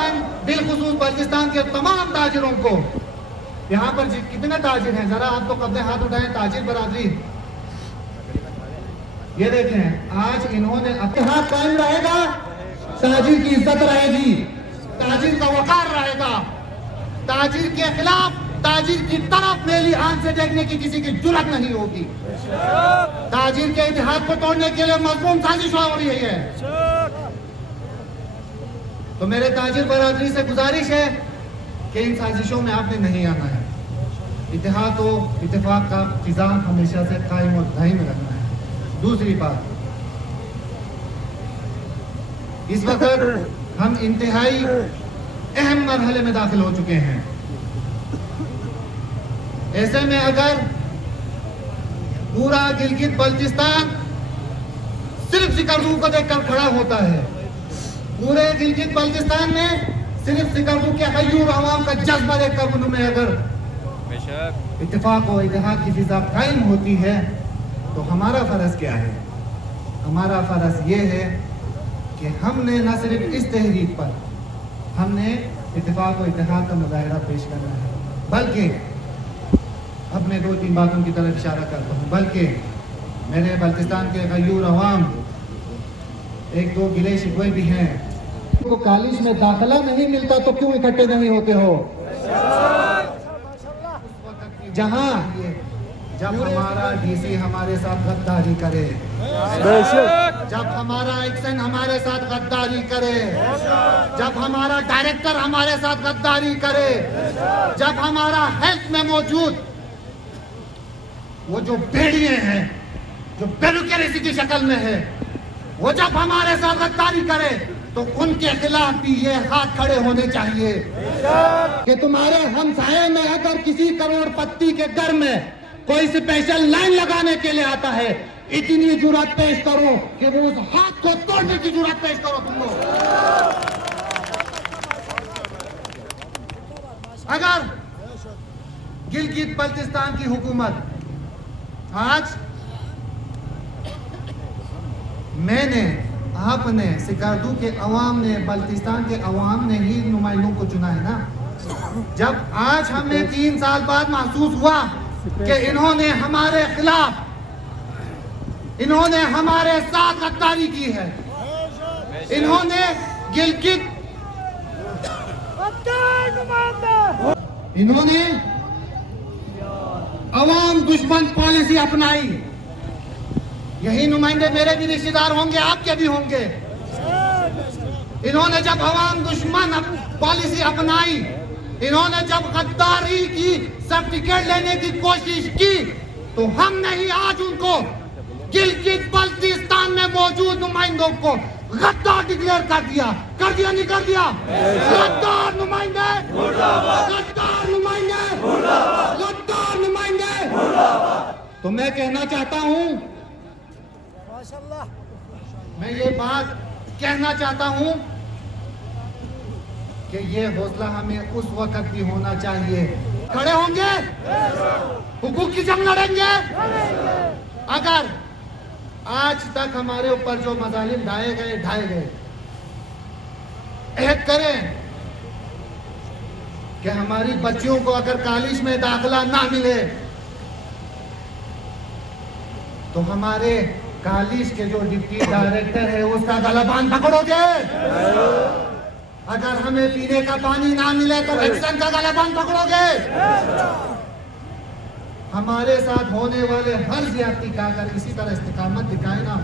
بلتستان بالخصوص بلتستان کے تمام تاجروں کو، یہاں پر کتنے تاجر ہیں ذرا آپ تو قبضے ہاتھ اٹھائیں، تاجر برادری یہ دیکھیں آج انہوں نے اتحاد قائم رہے گا، تاجر کی عزت رہے گی، تاجر کا وقار رہے گا، تاجر کے خلاف تاجر کی طرف میلی آنکھ سے دیکھنے کی کسی کی جرات نہیں ہوگی۔ تاجر کے اتحاد کو توڑنے کے لیے مضمون سازش ہو رہی ہے۔ تو میرے تاجر برادری سے گزارش ہے کہ ان سازشوں میں آپ نے نہیں آنا ہے، اتحاد و اتفاق کا فضا ہمیشہ سے قائم اور دائم رکھنا ہے۔ دوسری بات، اس وقت ہم انتہائی اہم مرحلے میں داخل ہو چکے ہیں۔ ایسے میں اگر پورا گلگت بلتستان صرف سکردو کو دیکھ کر کھڑا ہوتا ہے، پورے گلگت بلتستان میں صرف سکردو کے غیور عوام کا جذبہ دیکھ کر ان میں اگر اتفاق و اتحاد کی فضا قائم ہوتی ہے تو ہمارا فرض کیا ہے؟ ہمارا فرض یہ ہے کہ ہم نے نہ صرف اس تحریک پر ہم نے اتفاق و اتحاد کا مظاہرہ پیش کرنا ہے، بلکہ اب میں دو تین باتوں کی طرف اشارہ کرتا ہوں، بلکہ میرے بلتستان کے غیور عوام ایک دو گلے شکوے بھی ہیں۔ کو کالج میں داخلہ نہیں ملتا تو کیوں اکٹھے نہیں ہوتے ہو؟ جہاں جب ہمارا ڈی سی ہمارے ساتھ غداری کرے، جب ہمارا ایکشن ہمارے ساتھ غداری کرے، جب ہمارا ڈائریکٹر ہمارے ساتھ غداری کرے، جب ہمارا ہیلتھ میں موجود وہ جو بھیڑیے ہیں جو بیوروکریسی کی شکل میں ہے، وہ جب ہمارے ساتھ غداری کرے تو ان کے خلاف بھی یہ ہاتھ کھڑے ہونے چاہیے کہ تمہارے ہمسائے میں اگر کسی کروڑ پتی کے گھر میں کوئی اسپیشل لائن لگانے کے لیے آتا ہے، اتنی جرات پیش کرو کہ وہ اس ہاتھ کو توڑنے کی جرات پیش کرو تم لوگ۔ اگر گلگت بلتستان کی حکومت آج میں نے آپ نے سکردو کے عوام نے بلتستان کے عوام نے ہی نمائندوں کو چنا ہے نا، جب آج ہمیں 3 سال بعد محسوس ہوا کہ انہوں نے ہمارے خلاف، انہوں نے ہمارے ساتھ غداری کی ہے، انہوں نے گلگت انہوں نے عوام دشمن پالیسی اپنائی، یہی نمائندے میرے بھی رشتہ دار ہوں گے، آپ کے بھی ہوں گے۔ انہوں نے جب عوام دشمن پالیسی اپنائی، انہوں نے جب غداری کی سرٹیفکیٹ لینے کی کوشش کی تو ہم نے ہی آج ان کو گلگت بلتستان میں موجود نمائندوں کو غدار ڈکلیئر کر دیا نہیں کر دیا؟ غدار نمائندے، غدار نمائندے، غدار نمائندے۔ تو میں کہنا چاہتا ہوں، میں یہ بات کہنا چاہتا ہوں کہ یہ حوصلہ ہمیں اس وقت بھی ہونا چاہیے، کھڑے ہوں گے، حقوق کی جنگ لڑیں گے۔ اگر آج تک ہمارے اوپر جو مظالم ڈھائے گئے، عہد کریں کہ ہماری بچیوں کو اگر کالج میں داخلہ نہ ملے تو ہمارے کالج کے جو ڈپٹی ڈائریکٹر ہے اس کا گلابان پکڑو گے، اگر ہمیں پینے کا پانی نہ ملے تو ایکشن کا گلابان پکڑو گے۔ ہمارے ساتھ ہونے والے ہر زیادتی کا اگر اسی طرح استقامت دکھائے نا،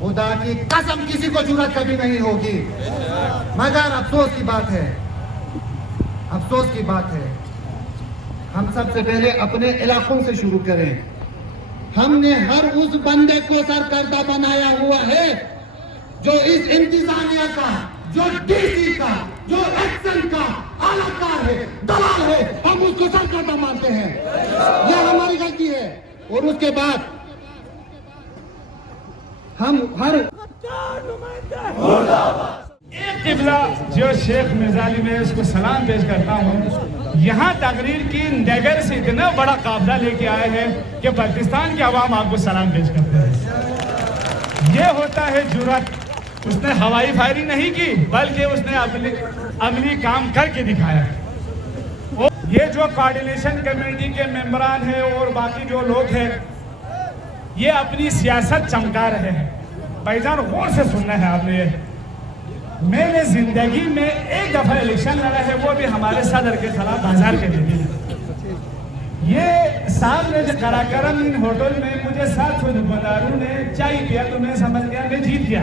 خدا کی قسم کسی کو جرات کبھی نہیں ہوگی۔ مگر افسوس کی بات ہے، ہم سب سے پہلے اپنے علاقوں سے شروع کریں۔ ہم نے ہر اس بندے کو سرکردہ بنایا ہوا ہے جو اس انتظامیہ کا، جو ڈی سی کا، جو ایکشن کا اعلیٰ کار ہے، دلال ہے، ہم اس کو سرکردہ مانتے ہیں۔ یہ ہماری غلطی ہے۔ اور اس کے بعد ہم ہر ایک قبلہ جو شیخ مرزا علی میں اس کو سلام پیش کرتا ہوں، یہاں تقریر کی نگر سے اتنا بڑا قافلہ لے کے آئے ہیں کہ بلتستان کے عوام آپ کو سلام پیش کرتے ہیں۔ یہ ہوتا ہے جرات، اس نے ہوائی فائرنگ نہیں کی بلکہ اس نے عملی کام کر کے دکھایا. یہ جو کوارڈینیشن کمیٹی کے ممبران ہیں اور باقی جو لوگ ہیں یہ اپنی سیاست چمکا رہے ہیں. بھائی جان غور سے سننا ہے آپ نے. میں نے زندگی میں ایک دفعہ الیکشن لڑا ہے وہ بھی ہمارے صدر کے خلاف بازار کے لیے. یہ سامنے جو کراکرم ان ہوٹل میں مجھے 700 دکانداروں نے چائے پیا تو میں سمجھ گیا میں جیت گیا.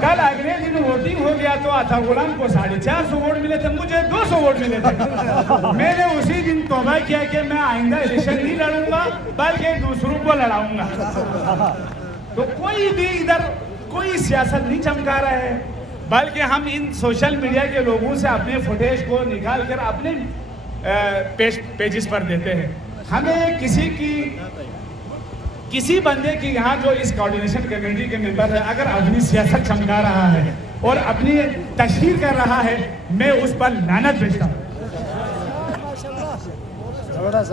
کل اگلے دن ووٹنگ ہو گیا تو عطا غلام کو 450 ووٹ ملے تھے, مجھے 200 ووٹ ملے تھے. میں نے اسی دن توبہ کیا کہ میں آئندہ الیکشن نہیں لڑوں گا بلکہ دوسروں کو لڑاؤں گا. تو کوئی بھی ادھر کوئی سیاست نہیں چمکا رہا ہے بلکہ ہم ان سوشل میڈیا کے لوگوں سے اپنے فوٹیج کو نکال کر اپنے پیجز پر دیتے ہیں. ہمیں کسی بندے کی یہاں جو اس کوارڈینیشن کمیٹی کے ممبر ہے اگر اپنی سیاست چمکا رہا ہے اور اپنی تشہیر کر رہا ہے میں اس پر لعنت بھیجتا ہوں.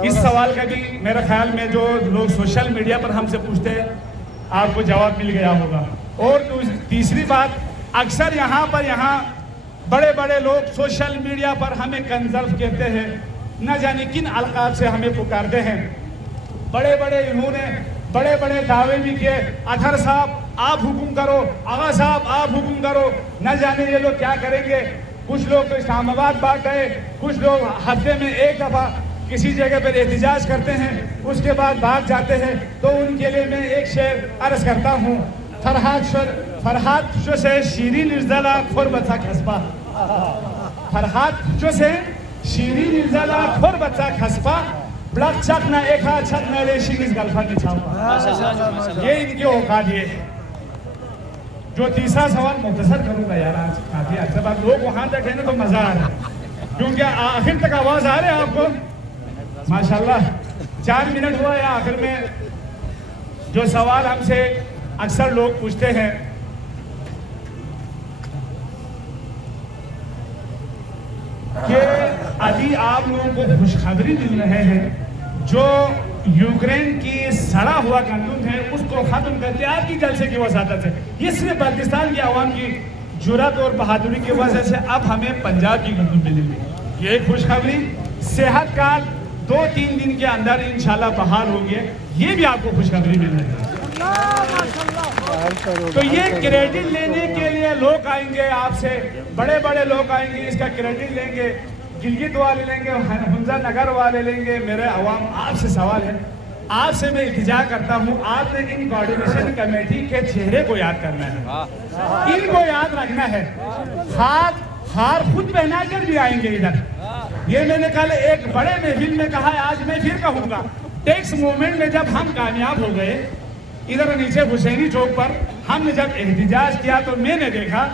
اس سوال کا بھی میرے خیال میں جو لوگ سوشل میڈیا پر ہم سے پوچھتے ہیں آپ کو جواب مل گیا ہوگا. اور تیسری بات, اکثر یہاں بڑے بڑے لوگ سوشل میڈیا پر ہمیں کنزرو کہتے ہیں, نہ جانے کن القاب سے ہمیں پکارتے ہیں. انہوں نے بڑے بڑے دعوے بھی کیے, اطہر صاحب آپ حکم کرو, آغا صاحب آپ حکم کرو. نہ جانے یہ لوگ کیا کریں گے. کچھ لوگ اسلام آباد بھاگ گئے, کچھ لوگ ہفتے میں ایک دفعہ کسی جگہ پر احتجاج کرتے ہیں اس کے بعد بھاگ جاتے ہیں. تو ان کے لیے میں ایک شعر عرض کرتا ہوں. فرحات شو سے شیرین ارزالا کھور بچہ کھسپا. فرحات شو سے شیرین ارزالا کھور بچہ کھسپا. بلک چک نہ ایکھا چھت نہ ریشی اس گلفہ کی چھاپا. یہ ان کے اوقات یہ ہے. جو تیسرا سوال مختصر کروں گا یار, آج کافی اچھا بات لوگ وہاں تک ہے نا تو مزہ آ رہا ہے کیونکہ آخر تک آواز آ رہے ہیں آپ کو ماشاءاللہ. 4 منٹ ہوا ہے. آخر میں جو سوال ہم سے اکثر لوگ پوچھتے ہیں کہ ابھی آپ لوگوں کو خوشخبری مل رہے ہیں جو یوکرین کی سڑا ہوا گندم ہے اس کو ختم کر کے آپ کی جلسے کی وساطت سے, یہ صرف پاکستان کی عوام کی جرات اور بہادری کی وجہ سے اب ہمیں پنجاب کی گندم ملے گی. یہ ایک خوشخبری. صحت کارڈ 2-3 دن کے اندر انشاءاللہ بحال ہوں گے, یہ بھی آپ کو خوشخبری مل رہی ہے. تو یہ کریڈٹ لینے کے لیے لوگ آئیں گے آپ سے, بڑے بڑے لوگ آئیں گے, اس کا کریڈٹ لیں گے, گلگت والے لیں گے, حمزہ نگر والے لیں گے. میرے عوام آپ سے سوال ہے, آپ سے میں التجا کرتا ہوں, آپ نے ان کوارڈینیشن کمیٹی کے چہرے کو یاد کرنا ہے, ان کو یاد رکھنا ہے. ہار خود پہنا کر بھی آئیں گے ادھر. یہ میں نے کل ایک بڑے محفل میں کہا ہے, آج میں پھر کہوں گا. ٹیکس موومنٹ میں جب ہم کامیاب ہو گئے ادھر نیچے حسینی چوک پر ہم نے جب احتجاج کیا تو میں نے دیکھا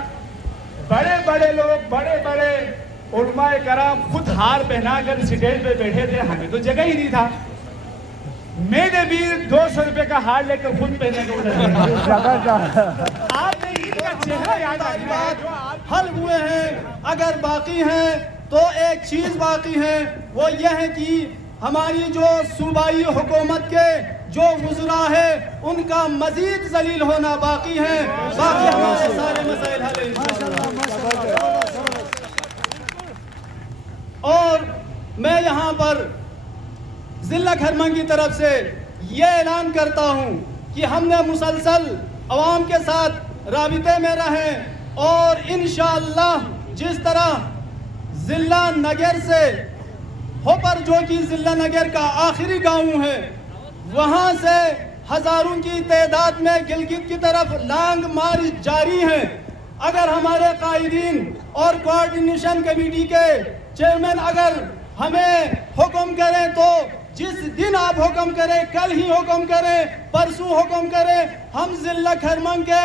بڑے بڑے لوگ, بڑے بڑے علماء کرام خود ہار پہنا کر اسٹیج پہ بیٹھے تھے, ہمیں تو جگہ ہی نہیں تھا. میں نے بھی 200 روپے کا ہار لے کر خود پہنے کا آپ نے ان کا چہرہ یاد رکھنا ہے. حل ہوئے ہیں, اگر باقی ہیں تو ایک چیز باقی ہے, وہ یہ ہے کہ ہماری جو صوبائی حکومت کے جو وزراء ہے ان کا مزید ذلیل ہونا باقی ہے. باقی ہمارے سارے مسائل حل ہیں. اور میں یہاں پر ضلع کھرمن کی طرف سے یہ اعلان کرتا ہوں کہ ہم نے مسلسل عوام کے ساتھ رابطے میں رہیں اور انشاءاللہ جس طرح ضلع نگر سے ہوپر جو کہ ضلع نگر کا آخری گاؤں ہے وہاں سے ہزاروں کی تعداد میں گلگت کی طرف لانگ مارچ جاری ہے. اگر ہمارے قائدین اور کوارڈینیشن کمیٹی کے چیئرمین اگر ہمیں حکم کریں تو جس دن آپ حکم کریں, کل ہی حکم کریں, پرسوں حکم کریں, ہم ضلع کھرمن کے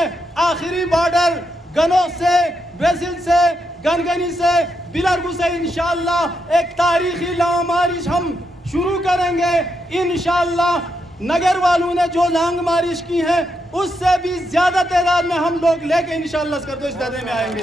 آخری بارڈر گنوس سے, برازیل سے, گنگنی سے, بلارگو سے انشاءاللہ ایک تاریخی لانگ مارچ ہم شروع کریں گے. انشاءاللہ نگر والوں نے جو لانگ مارچ کی ہیں اس سے بھی زیادہ تعداد میں ہم لوگ لے کے انشاءاللہ اسکردو اسٹیڈیم میں آئیں گے.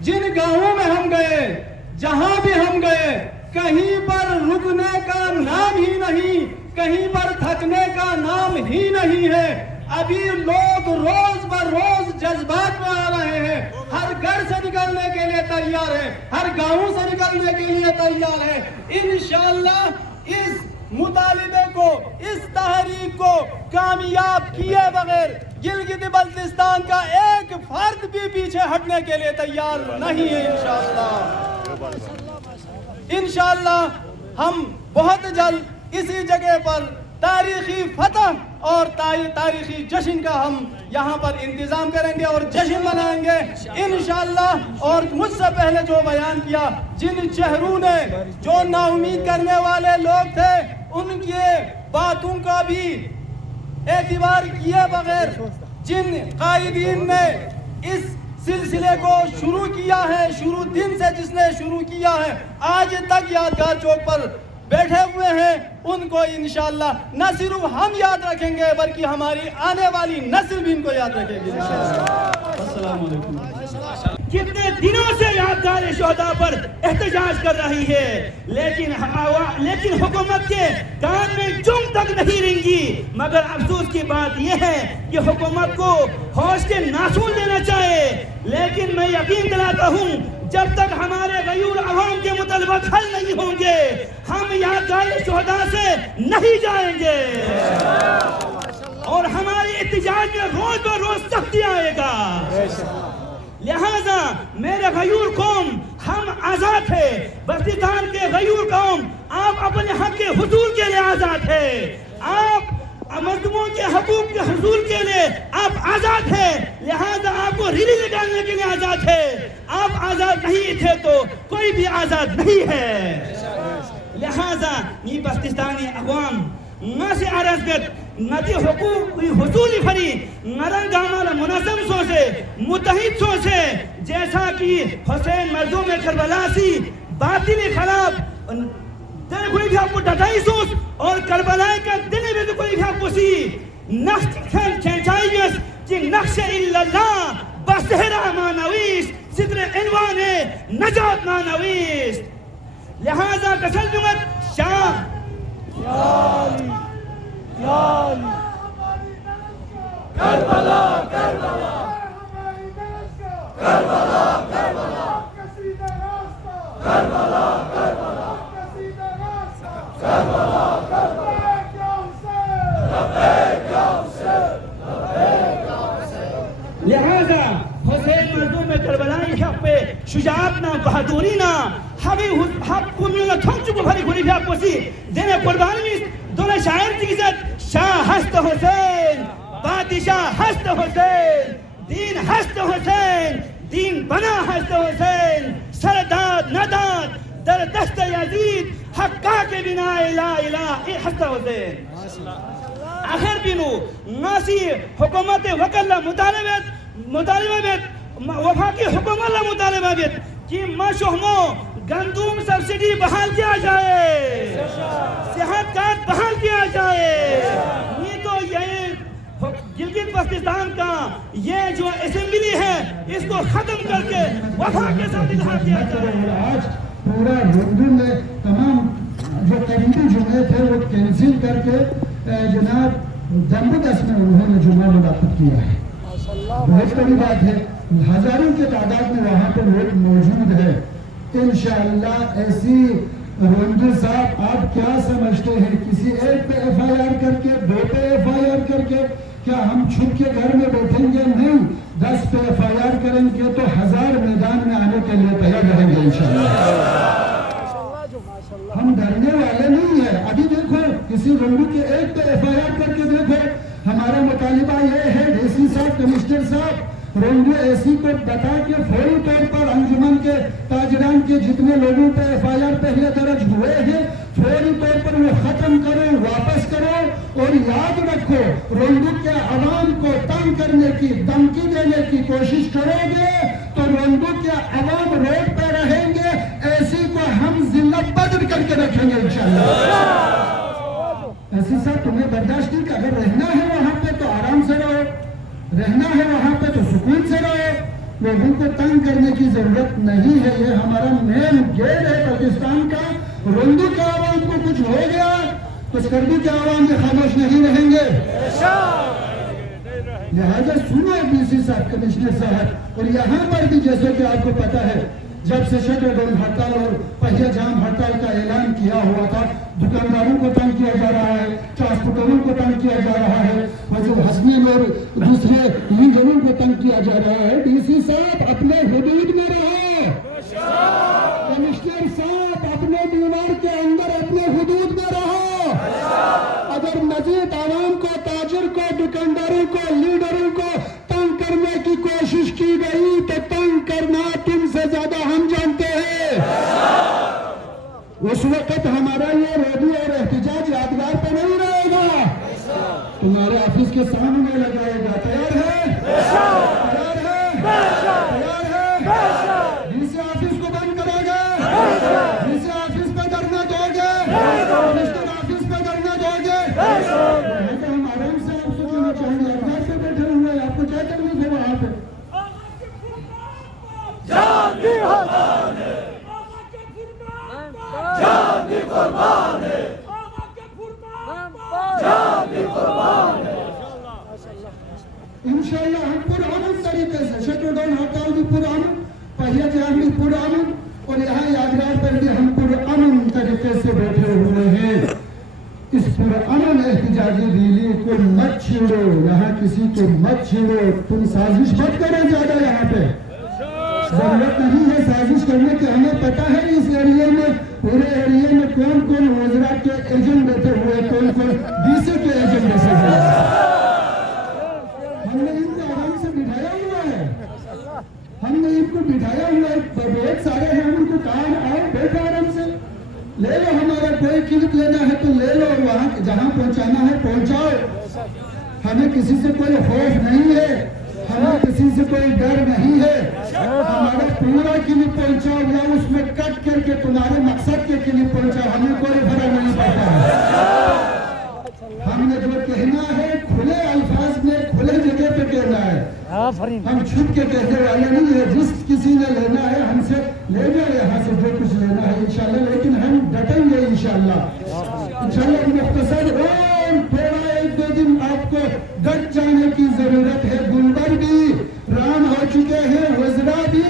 جن گاؤں میں ہم گئے, جہاں بھی ہم گئے, کہیں پر رکنے کا نام ہی نہیں, کہیں پر تھکنے کا نام ہی نہیں ہے. ابھی لوگ روز بر روز جذبات میں آ رہے ہیں, ہر گھر سے نکلنے کے لیے تیار ہیں, ہر گاؤں سے نکلنے کے لیے تیار ہیں. انشاءاللہ اس مطالبے کو, اس تحریک کو کامیاب کیے بغیر گلگت بلتستان کا ایک فرد بھی پیچھے ہٹنے کے لیے تیار نہیں ہے. انشاءاللہ ہم بہت جلد اسی جگہ پر تاریخی فتح اور تاریخی جشن کا ہم یہاں پر انتظام کریں گے اور جشن منائیں گے انشاءاللہ. اور مجھ سے پہلے جو بیان کیا, جن چہروں نے, جو نا امید کرنے والے لوگ تھے, ان کے باتوں کا بھی اعتبار کیے بغیر جن قائدین نے اس سلسلے کو شروع کیا ہے, شروع دن سے جس نے شروع کیا ہے, آج تک یادگار چوک پر بیٹھے ہوئے ہیں, ان کو انشاءاللہ نہ صرف ہم یاد رکھیں گے بلکہ ہماری آنے والی نسل بھی ان کو یاد رکھے گی انشاءاللہ. السلام علیکم. کتنے دنوں سے یادگار شہداء پر احتجاج کر رہی ہے, لیکن حکومت کے کان میں چنگ تک نہیں رنگی. مگر افسوس کی بات یہ ہے کہ حکومت کو ہوش کے ناخن لینا چاہے, لیکن میں یقین دلاتا ہوں جب تک ہمارے غیور عوام کے مطالبات حل نہیں ہوں گے, ہم یادگار شہداء سے نہیں جائیں گے اور ہماری احتجاج میں روز بہ روز سختی آئے گا. لہذا میرے غیور قوم, ہم آزاد ہیں. بلتستان کے غیور قوم, آپ اپنے حق کے حصول کے لیے آزاد ہیں, آپ مردموں کے حقوق کے حصول کے لیے آپ آزاد ہیں. لہذا آپ کو ریلی نکالنے کے لیے آزاد ہے. آپ آزاد نہیں تھے تو کوئی بھی آزاد نہیں ہے. لہذا یہ بلتستانی عوام نہ سے عرض کر نتی حقوق حصولی فری نرنگ عمل منظم سوچے, متحد سوچے, جیسا کہ حسین مردوں میں کربلا سی باطلی خلاف دل کوئی بھی آپ کو ڈٹائی سوچ اور کربلائی کا دل میں تو کوئی بھی آپ کو سی نقش کھینچائیس کہ نقش اللہ بسہرہ مانویس ستر عنوان نجات مانویس. لہذا کسل جمت شاہ کربلا کربلا کربلا کربلا کربلا کربلا کربلا لہذا حسین مردوں میں کربلائی حق پہ شجاعت نہ بہادوری نہ حق کو ملنا تھم چکو بھری گھوڑی بھی آپ کو سی دینے قربانی میں دونوں شاعر کی عزت شاہ ہست حسین, بادشاہ ہست حسین, دین ہست حسین, دین بنا ہست حسین, سرداد نداد در دست یزید حقا کے بنا الہ الہ ہست حسین. آخر بینو ناسی حکومت وکل مطالبہ بیت وفاقی حکومت مطالبہ بیت کہ ما شہمو گندوم سبسیڈی بحال کیا جائے, صحت کارڈ بحال کیا جائے. یہ تو یہ گلگت بلتستان کا یہ جو اسمبلی ہے اس کو ختم کر کے وفا کے ساتھ اظہار کیا جائے. آج پورا ہندو میں تمام جو قریبی جمعے تھے وہ کینسل کر کے جناب دمبدس میں انہوں نے جمعہ منعقد کیا ہے. بہت بڑی بات ہے, ہزاروں کی تعداد میں وہاں پر لوگ موجود ہیں. انشاءاللہ ایسی روندو صاحب آپ کیا سمجھتے ہیں, کسی ایک پہ ایف آئی آر کر کے, دو پہ ایف آئی آر کر کے کیا ہم چھپ کے گھر میں بیٹھیں گے؟ نہیں, 10 پہ ایف آئی آر کریں گے تو 1000 میدان میں آنے کے لیے تیار رہیں گے انشاءاللہ. ہم ڈرنے والے نہیں ہیں. ابھی دیکھو کسی روندو کے ایک پہ ایف آئی آر کر کے دیکھو. ہمارا مطالبہ یہ ہے ڈی سی صاحب, کمشنر صاحب, روندو اے سی کو بتا کے فوری طور پر انجمن کے تاجران کے جتنے لوگوں پہ ایف آئی آر پہلے درج ہوئے ہیں فوری طور پر وہ ختم کرو, واپس کرو. اور یاد رکھو, روندو کے عوام کو تنگ کرنے کی, دھمکی دینے کی کوشش کرو گے تو روندو کے عوام روڈ پہ رہیں گے. ایسی کو ہم ذلت بدر کر کے رکھیں گے انشاءاللہ. ایسی صاحب تمہیں برداشت نہیں کہ اگر رہنا ہے وہاں پہ تو آرام سے رہو, رہنا ہے وہاں پہ تو سکون سے رہو, لوگوں کو تنگ کرنے کی ضرورت نہیں ہے. یہ ہمارا مین گیٹ ہے پاکستان کا. رندو کے عوام کو کچھ ہو گیا تو سکردو کے عوام بھی خاموش نہیں رہیں گے. لہذا سنو ڈی سی صاحب, کمشنر صاحب, اور یہاں پر بھی جیسے کہ آپ کو پتا ہے جب سے شٹر ڈاؤن ہڑتال اور پہیا جام ہڑتال کا اعلان کیا ہوا تھا, دکانداروں کو تنگ کیا جا رہا ہے, ٹرانسپورٹروں کو تنگ کیا جا رہا ہے, وزیر حسنین اور دوسرے لیڈروں کو تنگ کیا جا رہا ہے. ڈی سی صاحب اپنے حدود میں رہو, کمشنر صاحب اپنے دیوار کے اندر اپنے حدود میں رہو. اگر مزید عوام کو, تاجر کو, دکانداروں کو, لیڈروں کو تنگ کرنے کی کوشش کی گئی تو تنگ کرنا تم سے زیادہ ہم جانتے ہیں. اس وقت ہمارا یہ ریلی اور احتجاج یادگار پہ نہیں رہے گا, تمہارے آفس کے سامنے لگائے گا. تیار ہے؟ تیار ہے؟ تیار ہے؟ ڈی سی آفس کو بند کرو گے؟ ڈی سی آفس پہ دھرنا دو گے؟ کمشنر آفس پہ دھرنا دو گے؟ ہم آرام سے آپ سے کہنا چاہیں گے, یادگار پہ بیٹھے ہوئے آپ کو کیا تکلیف ہے وہاں پہ؟ جانی قربان ہے, جانی قربان ہے, جانی قربان ہے. انشاءاللہ ہم پرامن طریقے سے, شٹر ڈاؤن ہڑتال بھی پرامن, پہیا جام بھی پرامن, اور یہاں یادگار پر بھی ہم پرامن طریقے سے بیٹھے ہوئے ہیں. اس پرامن احتجاجی ریلی کو مت چھیڑو, یہاں کسی کو مت چھیڑو. تم سازش مت کرو زیادہ, یہاں پہ ضرورت نہیں ہے سازش کرنے کی. ہمیں پتا ہے اس ایریے میں, پورے ایریے میں کون کون وزراء کے ایجنٹ بیٹھے ہوئے, کون کون ڈی سی کے ایجنٹ بیٹھے ہوئے. ہم نے ان کو آرام سے بٹھایا ہوا ہے, ہم نے ان کو بٹھایا ہوا ہے. بہت سارے ہیں, ہم ان کو کہا آؤ بیٹھو آرام سے, لے لو ہمارا کوئی کلپ لینا ہے تو لے لو, اور وہاں جہاں پہنچانا ہے پہنچاؤ. ہمیں کسی سے کوئی خوف نہیں ہے, ہمیں کسی سے کوئی ڈر نہیں ہے. ہمارا پورا کلپ پہنچاؤ یا اس میں کٹ کر کے تمہارے مقصد کے کلپ پہنچاؤ, ہمیں کوئی فرق نہیں پڑتا ہے. ہم نے جو کہنا ہے کھلے الفاظ میں کھلے جگہ پہ کہنا ہے, ہم چھپ کے کہنے والے نہیں ہے. جس کسی نے لینا ہے ہم سے لے جائے یہاں سے جو کچھ لینا ہے انشاءاللہ, لیکن ہم ڈٹیں گے انشاءاللہ. انشاءاللہ مختصر اور تھوڑا ایک دو دن آپ کو ڈٹ جانے کی ضرورت ہے. گلبر بھی رام ہو چکے ہیں, وزراء بھی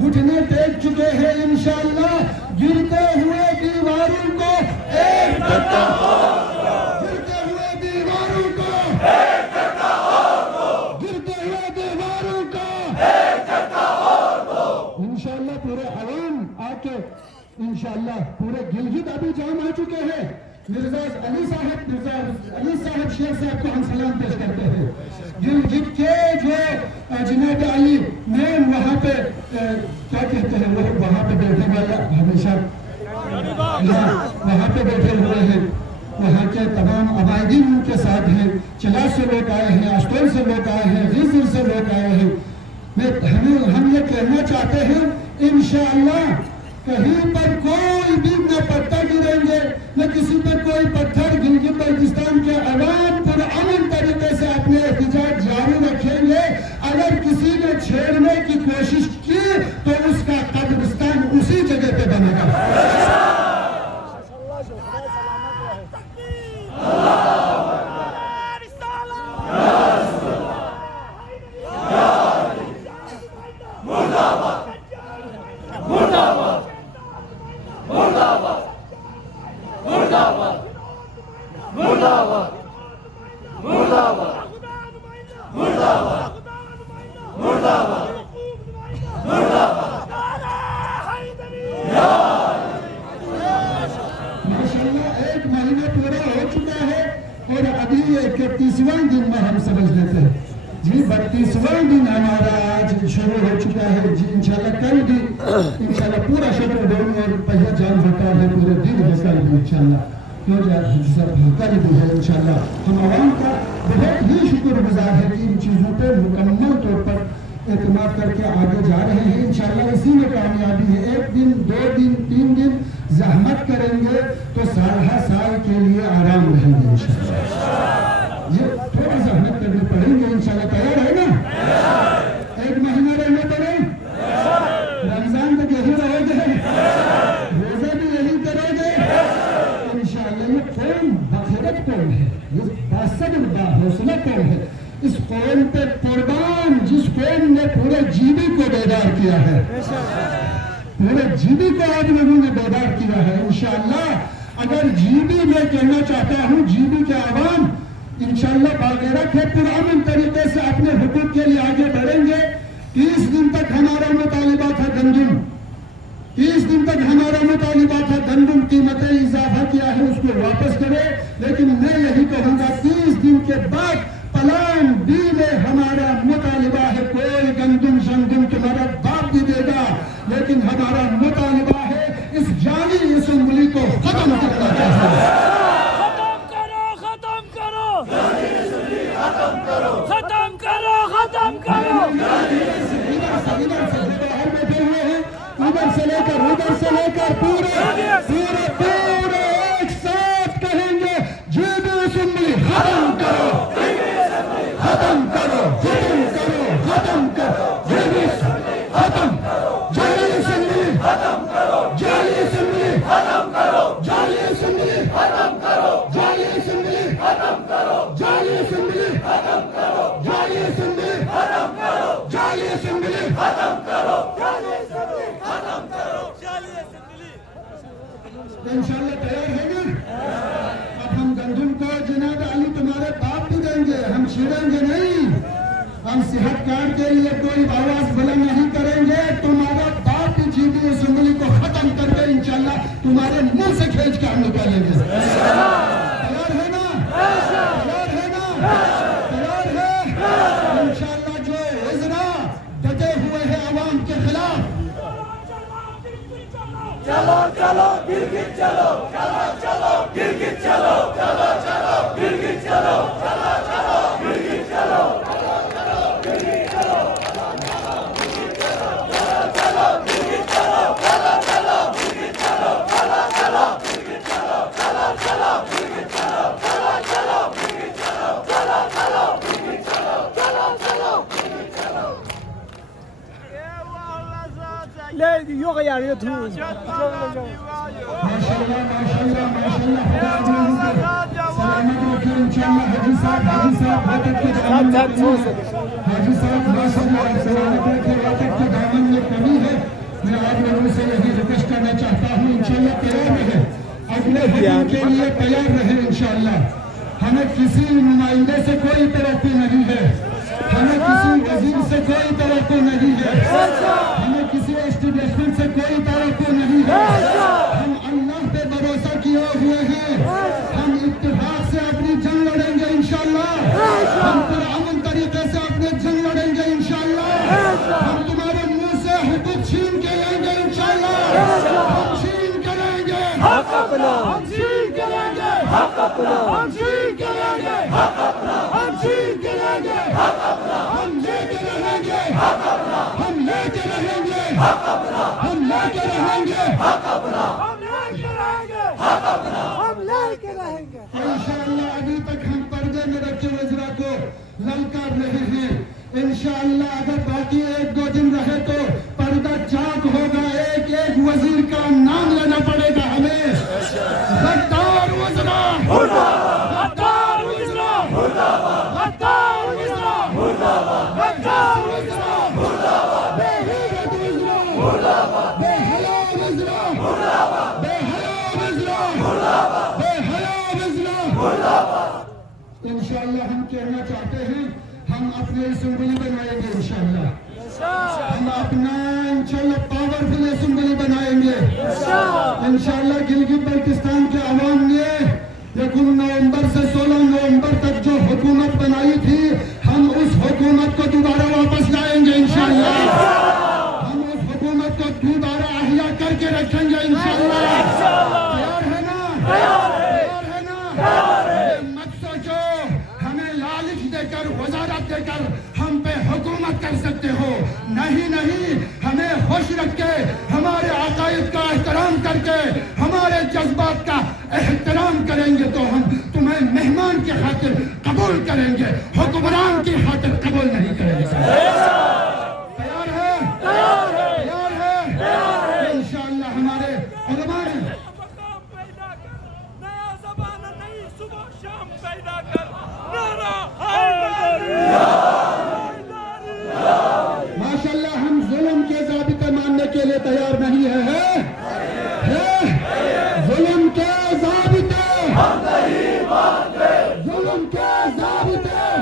گھٹنے ٹیک چکے ہیں. انشاءاللہ گرتے ہوئے دیواروں کو ایک کرتا ہوگا, گرتے ہوئے دیواروں کو ایک کرتا ہوگا, گرتے ہوئے دیواروں کو ایک کرتا ہوگا. انشاءاللہ پورے عوام آ کے انشاءاللہ پورے گلگت ابھی جام آ چکے ہیں. مرزا علی صاحب شیر صاحب کو ہم سلام پیش کرتے ہیں. گلگت کے جو جناب علی مین وہاں پہ کیا کہتے ہیں, وہ وہاں پہ بیٹھے والا ہمیشہ وہاں پہ بیٹھے ہوئے ہیں. وہاں کے تمام عبائدین ان کے ساتھ ہیں. چلاس سے لوگ آئے ہیں, اشتول سے لوگ آئے ہیں, غیزر سے لوگ آئے ہیں. ہم یہ کہنا چاہتے ہیں انشاءاللہ کہیں پر کوئی بھی نہ پتھر گریں گے, نہ کسی پر کوئی پتھر. گلگت بلتستان کے عوام پرامن طریقے سے اپنے احتجاج جاری رکھیں گے. اگر کسی نے چھیڑنے کی کوشش کی تو اس کا قبرستان اسی جگہ پہ بنے گا. ایک مہینہ پورا ہو چکا ہے اور ابھی 31واں دن میں ہم سمجھ لیتے ہیں جی 32واں دن ہمارا آج شروع ہو چکا ہے جی. انشاءاللہ کل بھی انشاءاللہ پورا شٹر ڈاؤن اور پہیا جام ہوتا ہے, پورے دن ہے کل بھی انشاءاللہ. کل بھی ہے انشاءاللہ. ہم عوام کا بہت ہی شکر گزار ہے کہ ان چیزوں پہ مکمل طور پر اعتماد کر کے آگے جا رہے ہیں. انشاءاللہ اسی میں کامیابی ہے. ایک دن, 2 دن, 3 دن زحمت کریں گے تو سال کے لیے آرام رہیں گے انشاءاللہ. یہ تھوڑا زحمت کرنے پڑیں گے انشاءاللہ. تیار ہے نا؟ 1 مہینہ رہنے پڑیں باحوصلہ قوم ہے. اس قوم پہ قربان جس قوم نے پورے جیبی کو بیدار کیا ہے, پورے جیبی کو آپ لوگوں نے بیدار کیا ہے. انشاءاللہ اگر جیبی میں کہنا چاہتا ہوں, جیبی کے عوام انشاءاللہ باغیرت ہے, پرامن طریقے سے اپنے حقوق کے لیے آگے بڑھیں گے. 30 دن تک ہمارا مطالبہ تھا گندم, 30 دن تک ہمارا مطالبہ تھا گندم قیمتیں اضافہ کیا ہے اس کو واپس کرے. لیکن میں یہی کہوں گا 30 دن کے بعد پلان بی میں ہمارا مطالبہ ہے, کوئی گندم شندم تمہارا باپ بھی دے گا, لیکن ہمارا مطالبہ ہے اس جعلی اسمبلی کو ختم کرنا چاہیے. ختم کرو ختم کرو ختم کرو ختم کرو. ادھر سے باہر بیٹھے ہوئے ہیں, ادھر سے لے کر پورے ایک ساتھ کہیں گے جعلی اسمبلی ختم کرو, ختم کرو, ختم کرو, ختم کرو, جعلی اسمبلی ختم کرو, جعلی اسمبلی ختم کرو, جعلی اسمبلی ختم کرو, جعلی اسمبلی ختم کرو, جعلی اسمبلی ختم کرو, جعلی اسمبلی ختم کرو, جعلی اسمبلی ختم کرو, جعلی اسمبلی ختم کرو, جعلی اسمبلی ختم کرو, جعلی اسمبلی. انشاءاللہ تیار ہے نا؟ اب ہم گندم کو جناب علی تمہارے باپ بھی دیں گے, ہم چھیڑیں گے نہیں. ہم صحت کارڈ کے لیے کوئی آواز بلند نہیں کریں گے. تمہارا باپ بھی جیبی اسمبلی کو ختم کر کے انشاءاللہ تمہارے منہ سے کھینچ کے ہم نکالیں گے. تیار ہے نا؟ تیار ہے نا؟ تیار ہے؟ انشاءاللہ جو وزراء ڈٹے ہوئے ہیں عوام کے خلاف, چلو چلو گرگٹ چلو, چلو چلو گرگٹ چلو, چلو چلو گرگٹ چلو, چلو چلو گرگٹ چلو, چلو چلو گرگٹ چلو, چلو چلو گرگٹ چلو, چلو چلو گرگٹ چلو, چلو چلو گرگٹ چلو, چلو چلو گرگٹ چلو, چلو چلو گرگٹ چلو, چلو چلو گرگٹ چلو, چلو چلو گرگٹ چلو. حاجی صاحب سلامت کے وقت کے دامن میں کمی ہے. میں آپ لوگوں سے یہی ریکویسٹ کرنا چاہتا ہوں, انشاءاللہ تیار رہے, اگلے حکم کے لیے تیار رہے. انشاءاللہ ہمیں کسی نمائندے سے کوئی توقع نہیں ہے, ہمیں کسی وزیر سے کوئی توقع نہیں ہے, ہمیں کسی اسٹیبلشمنٹ سے کوئی توقع نہیں ہے. ہم اللہ پہ بھروسہ کیے ہوئے ہیں, ہم اتفاق سے اپنی جنگ لڑیں گے انشاءاللہ, ہم پرامن طریقے سے اپنے جنگ لڑیں گے انشاءاللہ, ہم تمہارے منہ سے حقوق چھین کے لیں گے انشاءاللہ, ہم چھین کے لیں گے حق اپنا, ہم چھین کے لیں گے حق اپنا, ہم چھین کے لیں گے حق اپنا, ہم چھین کے لیں گے حق اپنا, ہم لے کے رہیں گے حق اپنا, ہم لے کے رہیں گے حق اپنا, ہم لے کے رہیں گے حق اپنا, ہم لے کے رہیں گے حق اپنا, ہم لے کے رہیں گے. انشاءاللہ ابھی تک ہم پردے میں رکھے وزراء کو للکار رہے ہیں. انشاءاللہ اگر باقی 1-2 دن رہے تو پردہ چاک ہوگا. ایک ایک وزیر کا نام لینا پڑے گا ہمیں. غدار وزراء غدار وزراء غدار وزراء غدار وزراء بے غیرت وزراء بے حیا وزراء بے حیا وزراء بے حیا وزراء. انشاءاللہ ہم کہنا چاہتے ہیں, ہم اپنے اسمبلی بنائیں گے انشاءاللہ, ہم اپنا انشاءاللہ پاورفل اسمبلی بنائیں گے انشاءاللہ. گلگت بلتستان کے عوام نے 1 نومبر سے 16 نومبر تک جو حکومت بنائی تھی, ہم اس حکومت کو دوبارہ واپس لائیں گے انشاءاللہ, ہم اس حکومت کو دوبارہ احیا کر کے رکھیں گے انشاءاللہ. تیار ہے نا؟ تیار ہے نا؟ مت سوچو ہمیں لالچ دے کر, وزارت دے کر ہم پہ حکومت کر سکتے ہو. نہیں نہیں, ہمیں خوش رکھ کے, ہمارے عقائد کا احترام کر کے, ہمارے جذبات کا احترام کریں گے تو ہم تمہیں مہمان کی خاطر قبول کریں گے, حکمران کی خاطر قبول نہیں کریں گے. تیار ہے؟ تیار ہے؟ انشاءاللہ ہمارے علماء نے نیا زمانہ نئی صبح شام پیدا کر, نعرہ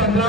15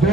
2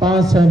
5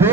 2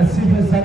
80%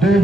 2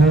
2